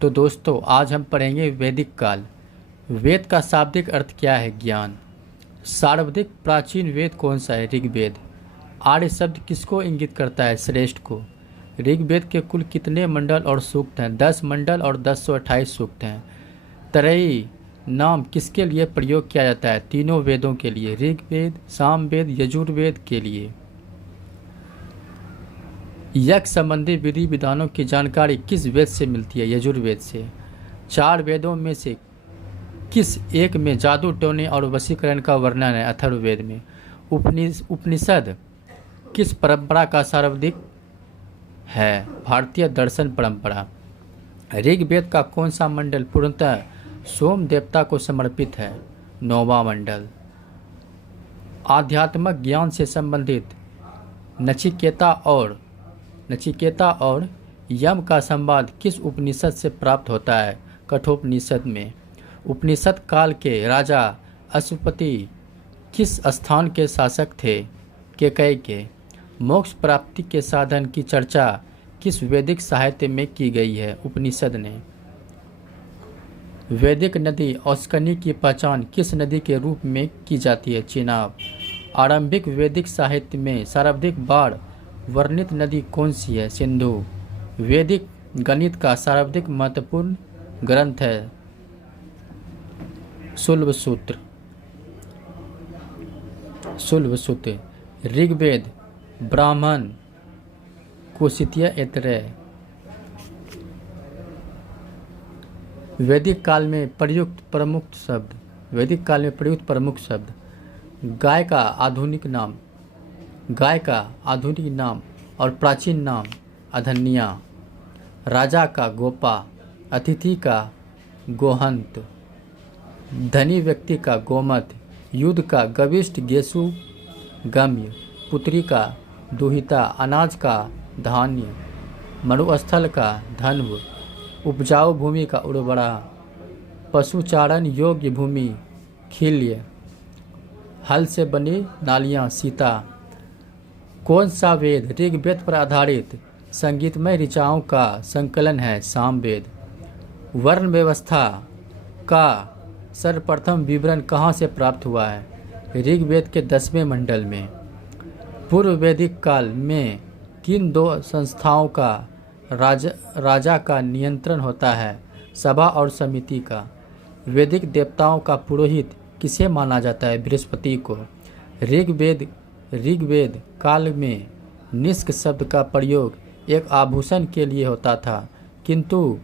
तो दोस्तों आज हम पढ़ेंगे वैदिक काल। वेद का शाब्दिक अर्थ क्या है? ज्ञान। सर्वाधिक प्राचीन वेद कौन सा है? ऋग्वेद। आर्य शब्द किसको इंगित करता है? श्रेष्ठ को। ऋग्वेद के कुल कितने मंडल और सूक्त हैं? 10 मंडल और 1028 सूक्त हैं। त्रयी नाम किसके लिए प्रयोग किया जाता है? तीनों वेदों के लिए, ऋग्वेद, सामवेद, यजुर्वेद के लिए। यज्ञ संबंधी विधि विधानों की जानकारी किस वेद से मिलती है? यजुर्वेद से। 4 वेदों में से किस एक में जादू टोने और वशीकरण का वर्णन है? अथर्ववेद में। उपनिषद किस परंपरा का सर्वाधिक है? भारतीय दर्शन परंपरा। ऋग्वेद का कौन सा मंडल पूर्णतः सोम देवता को समर्पित है? 9वां मंडल। आध्यात्मिक ज्ञान से संबंधित नचिकेता और यम का संवाद किस उपनिषद से प्राप्त होता है? कठोपनिषद में। उपनिषद काल के राजा अश्वपति किस स्थान के शासक थे? केकय के। मोक्ष प्राप्ति के साधन की चर्चा किस वैदिक साहित्य में की गई है? उपनिषद ने। वैदिक नदी औस्कनी की पहचान किस नदी के रूप में की जाती है? चिनाब। आरंभिक वैदिक साहित्य में सर्वाधिक बार वर्णित नदी कौन सी है? सिंधु। वैदिक गणित का सर्वाधिक महत्वपूर्ण ग्रंथ है शुल्बसूत्र। ऋग्वेद, ब्राह्मण, कौशिकीय, ऐतरेय। वैदिक काल में प्रयुक्त प्रमुख शब्द। गाय का आधुनिक नाम और प्राचीन नाम अधन्या। राजा का गोपा, अतिथि का गोहंत, धनी व्यक्ति का गोमत, युद्ध का गविष्ठ गेसु गम्य, पुत्री का दुहिता, अनाज का धान्य, मरुस्थल का धन्व, उपजाऊ भूमि का उर्वरा, पशुचारण योग्य भूमि खिल्य, हल से बनी नालियाँ सीता। कौन सा वेद ऋग्वेद पर आधारित संगीतमय ऋचाओं का संकलन है? सामवेद। वर्ण व्यवस्था का सर्वप्रथम विवरण कहाँ से प्राप्त हुआ है? ऋग्वेद के 10वें मंडल में। पूर्व वैदिक काल में किन 2 संस्थाओं का राजा का नियंत्रण होता है? सभा और समिति का। वैदिक देवताओं का पुरोहित किसे माना जाता है? बृहस्पति को। ऋग्वेद काल में निष्क शब्द का प्रयोग एक आभूषण के लिए होता था, किंतु